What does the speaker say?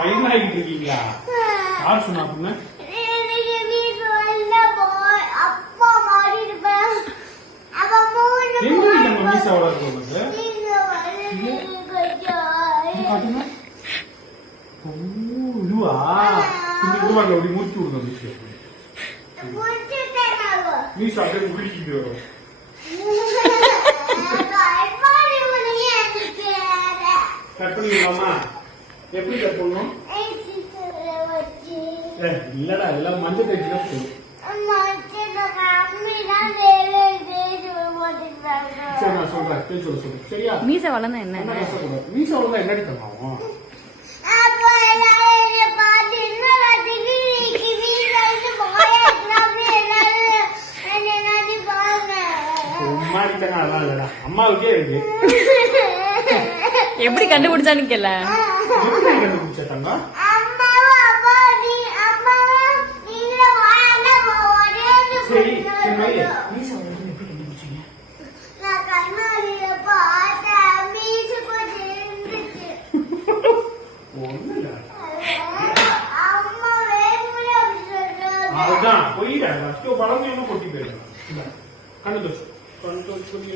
Fine ஆகிட்டு இருக்கீங்களா? யார் சொன்னா அப்படின்னா? எங்க நம்ம மீசா வளர்க்க காட்டுங்க. இதுவா இந்த உருவாங்க அப்படி முடிச்சு விடுங்க. மீசா அப்படியே முடிக்கிட்டு வரும். கட் பண்ணிக்கலாமா? எப்படி கட் பண்ணணும்? இல்லடா எல்லாம் மஞ்சள் தேய்ச்சி தான் போதும். சரி நான் சொல்றேன் தேய்ச்சி சொல்றேன் சரியா? மீசை வளர்ந்தா என்ன? மீசை வளர்ந்தா என்னடி தருவாங்க? அம்மாவுக்கே இருக்கு. எப்படி கண்டுபிடிச்சான்னு கேள. கண்டுபிடிச்சாங்க சரி அதுதான் போயிட பழமையான கொட்டி போயிடலாம். கண்டு கண்டு சொல்லி